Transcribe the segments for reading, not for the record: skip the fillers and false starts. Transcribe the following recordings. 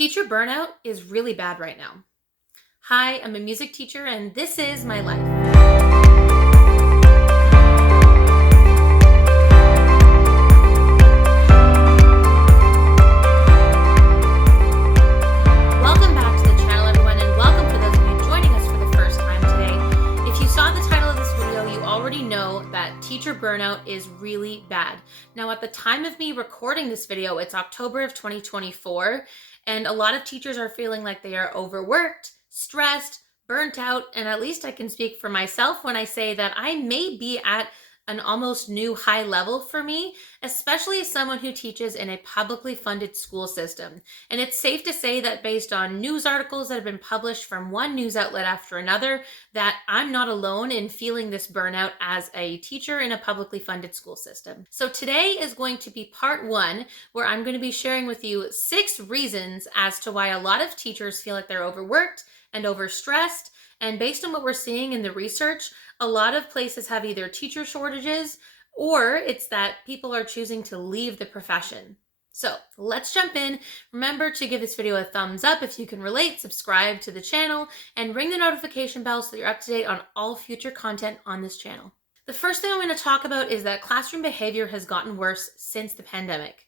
Teacher burnout is really bad right now. Hi, I'm a music teacher and this is my life. Welcome back to the channel, everyone, and welcome to those of you joining us for the first time today. If you saw the title of this video, you already know that teacher burnout is really bad. Now, at the time of me recording this video, it's October of 2024, and a lot of teachers are feeling like they are overworked, stressed, burnt out, and at least I can speak for myself when I say that I may be at an almost new high level for me, especially as someone who teaches in a publicly funded school system. And it's safe to say that based on news articles that have been published from one news outlet after another, that I'm not alone in feeling this burnout as a teacher in a publicly funded school system. So today is going to be part one, where I'm going to be sharing with you 6 reasons as to why a lot of teachers feel like they're overworked and overstressed. And based on what we're seeing in the research, a lot of places have either teacher shortages or it's that people are choosing to leave the profession. So let's jump in. Remember to give this video a thumbs up if you can relate, subscribe to the channel, and ring the notification bell so that you're up to date on all future content on this channel. The first thing I'm going to talk about is that classroom behavior has gotten worse since the pandemic.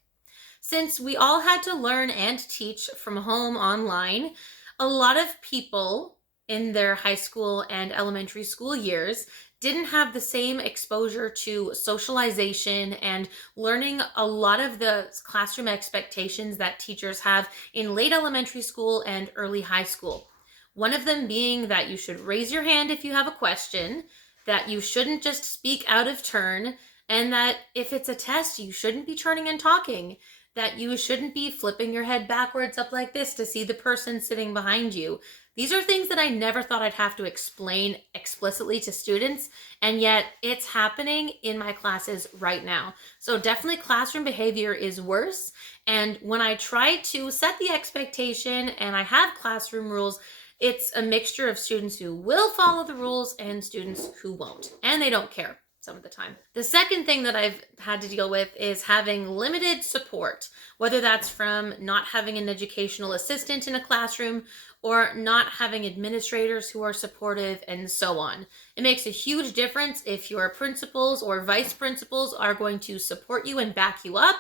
Since we all had to learn and teach from home online, a lot of people in their high school and elementary school years didn't have the same exposure to socialization and learning a lot of the classroom expectations that teachers have in late elementary school and early high school. One of them being that you should raise your hand if you have a question, that you shouldn't just speak out of turn, and that if it's a test, you shouldn't be turning and talking, that you shouldn't be flipping your head backwards up like this to see the person sitting behind you. These are things that I never thought I'd have to explain explicitly to students, and yet it's happening in my classes right now. So definitely classroom behavior is worse, and when I try to set the expectation and I have classroom rules, it's a mixture of students who will follow the rules and students who won't, and they don't care some of the time. The second thing that I've had to deal with is having limited support, whether that's from not having an educational assistant in a classroom or not having administrators who are supportive and so on. It makes a huge difference if your principals or vice principals are going to support you and back you up,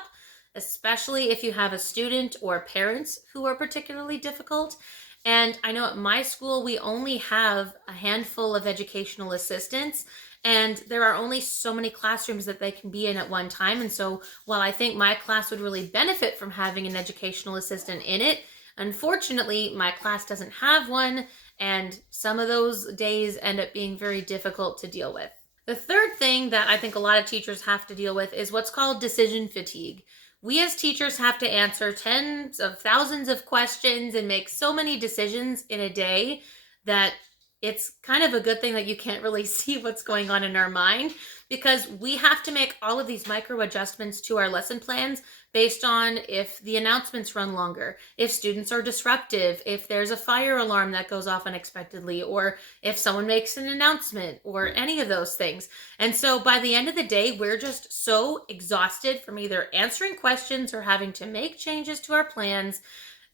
especially if you have a student or parents who are particularly difficult. And I know at my school, we only have a handful of educational assistants, and there are only so many classrooms that they can be in at one time. And so while I think my class would really benefit from having an educational assistant in it, unfortunately, my class doesn't have one, and some of those days end up being very difficult to deal with. The third thing that I think a lot of teachers have to deal with is what's called decision fatigue. We as teachers have to answer tens of thousands of questions and make so many decisions in a day that it's kind of a good thing that you can't really see what's going on in our mind, because we have to make all of these micro adjustments to our lesson plans based on if the announcements run longer, if students are disruptive, if there's a fire alarm that goes off unexpectedly, or if someone makes an announcement, or any of those things. And so by the end of the day, we're just so exhausted from either answering questions or having to make changes to our plans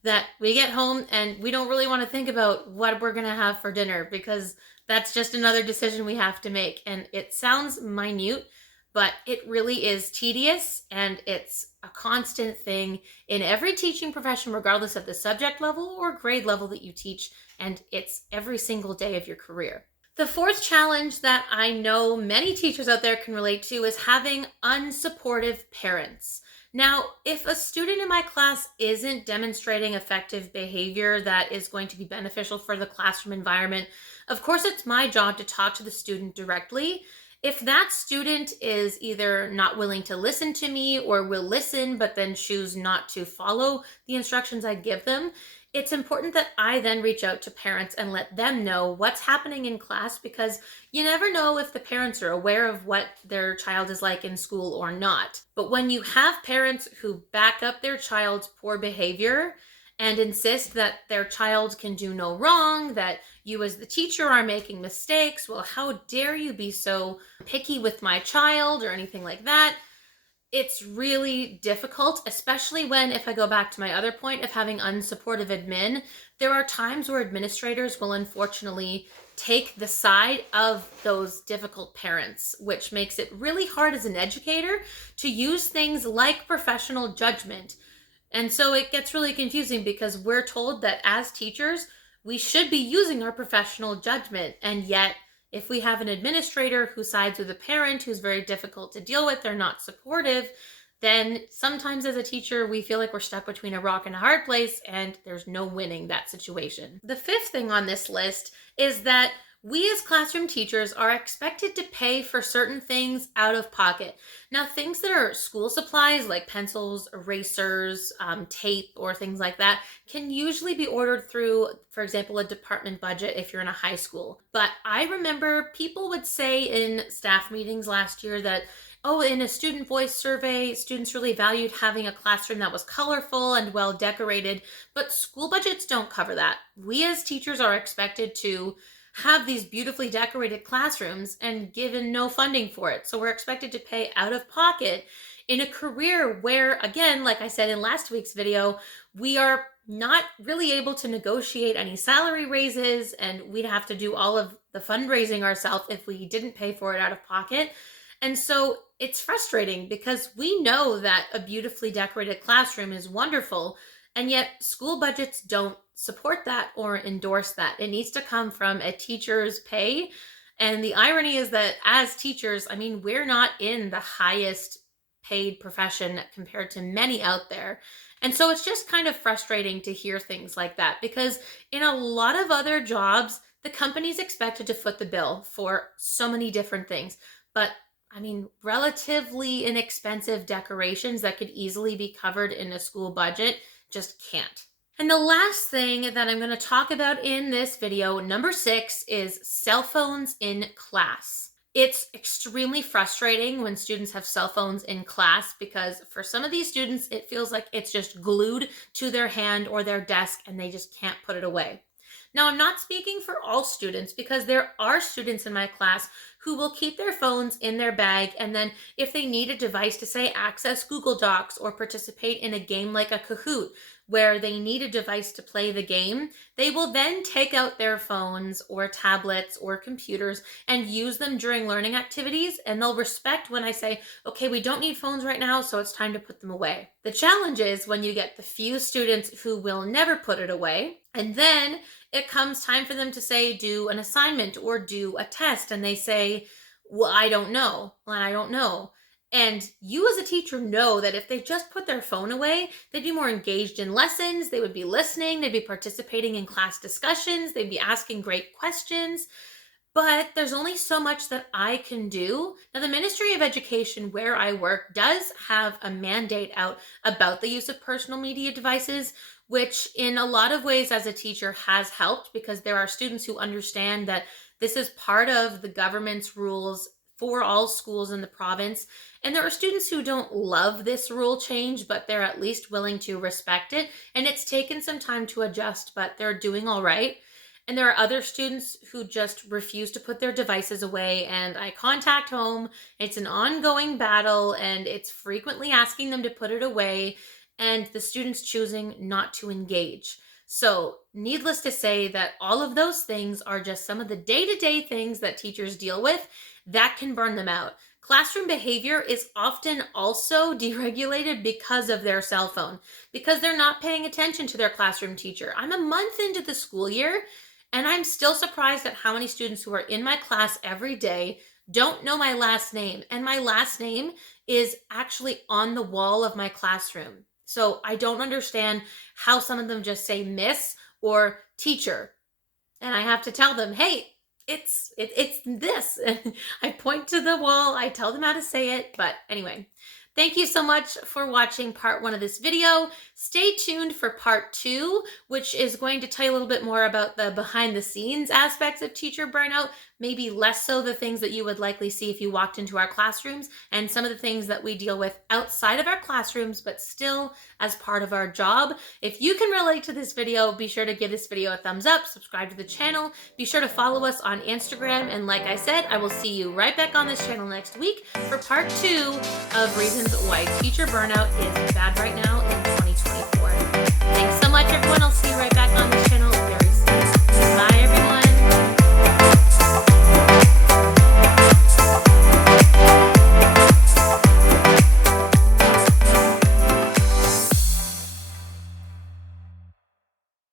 that we get home and we don't really want to think about what we're going to have for dinner, because that's just another decision we have to make. And it sounds minute, but it really is tedious, and it's a constant thing in every teaching profession, regardless of the subject level or grade level that you teach, and it's every single day of your career. The fourth challenge that I know many teachers out there can relate to is having unsupportive parents. Now, if a student in my class isn't demonstrating effective behavior that is going to be beneficial for the classroom environment, of course it's my job to talk to the student directly. If that student is either not willing to listen to me or will listen but then choose not to follow the instructions I give them, it's important that I then reach out to parents and let them know what's happening in class, because you never know if the parents are aware of what their child is like in school or not. But when you have parents who back up their child's poor behavior and insist that their child can do no wrong, that you as the teacher are making mistakes, well, how dare you be so picky with my child or anything like that? It's really difficult, especially when, if I go back to my other point of having unsupportive admin, there are times where administrators will unfortunately take the side of those difficult parents, which makes it really hard as an educator to use things like professional judgment. And so it gets really confusing because we're told that as teachers, we should be using our professional judgment. And yet, if we have an administrator who sides with a parent who's very difficult to deal with, they're not supportive, then sometimes as a teacher, we feel like we're stuck between a rock and a hard place and there's no winning that situation. The fifth thing on this list is that we as classroom teachers are expected to pay for certain things out of pocket. Now, things that are school supplies like pencils, erasers, tape, or things like that can usually be ordered through, for example, a department budget if you're in a high school. But I remember people would say in staff meetings last year that, oh, in a student voice survey, students really valued having a classroom that was colorful and well decorated, but school budgets don't cover that. We as teachers are expected to have these beautifully decorated classrooms and given no funding for it. So we're expected to pay out of pocket in a career where, again, like I said in last week's video, we are not really able to negotiate any salary raises, and we'd have to do all of the fundraising ourselves if we didn't pay for it out of pocket. And so it's frustrating because we know that a beautifully decorated classroom is wonderful, and yet school budgets don't support that or endorse that. It needs to come from a teacher's pay. And the irony is that as teachers, I mean, we're not in the highest paid profession compared to many out there. And so it's just kind of frustrating to hear things like that because in a lot of other jobs, the company's expected to foot the bill for so many different things. But I mean, relatively inexpensive decorations that could easily be covered in a school budget just can't. And the last thing that I'm going to talk about in this video, number 6, is cell phones in class. It's extremely frustrating when students have cell phones in class because for some of these students, it feels like it's just glued to their hand or their desk and they just can't put it away. Now, I'm not speaking for all students because there are students in my class who will keep their phones in their bag, and then if they need a device to, say, access Google Docs or participate in a game like a Kahoot, where they need a device to play the game, they will then take out their phones or tablets or computers and use them during learning activities, and they'll respect when I say, okay, we don't need phones right now, so it's time to put them away. The challenge is when you get the few students who will never put it away, and then it comes time for them to say, do an assignment or do a test, and they say, well, I don't know, and I don't know. And you as a teacher know that if they just put their phone away, they'd be more engaged in lessons, they would be listening, they'd be participating in class discussions, they'd be asking great questions. But there's only so much that I can do. Now, the Ministry of Education, where I work, does have a mandate out about the use of personal media devices, which in a lot of ways as a teacher has helped because there are students who understand that this is part of the government's rules for all schools in the province. And there are students who don't love this rule change, but they're at least willing to respect it. And it's taken some time to adjust, but they're doing all right. And there are other students who just refuse to put their devices away, and I contact home. It's an ongoing battle, and it's frequently asking them to put it away, and the students choosing not to engage. So needless to say that all of those things are just some of the day-to-day things that teachers deal with that can burn them out. Classroom behavior is often also deregulated because of their cell phone, because they're not paying attention to their classroom teacher. I'm a month into the school year, and I'm still surprised at how many students who are in my class every day don't know my last name. And my last name is actually on the wall of my classroom. So I don't understand how some of them just say miss or teacher. And I have to tell them, hey, it's this. And I point to the wall, I tell them how to say it. But anyway, thank you so much for watching part 1 of this video. Stay tuned for part 2, which is going to tell you a little bit more about the behind the scenes aspects of teacher burnout, maybe less so the things that you would likely see if you walked into our classrooms, and some of the things that we deal with outside of our classrooms, but still as part of our job. If you can relate to this video, be sure to give this video a thumbs up, subscribe to the channel, be sure to follow us on Instagram, and like I said, I will see you right back on this channel next week for part 2 of Reason reasons why teacher burnout is bad right now in 2024. Thanks so much, everyone. I'll see you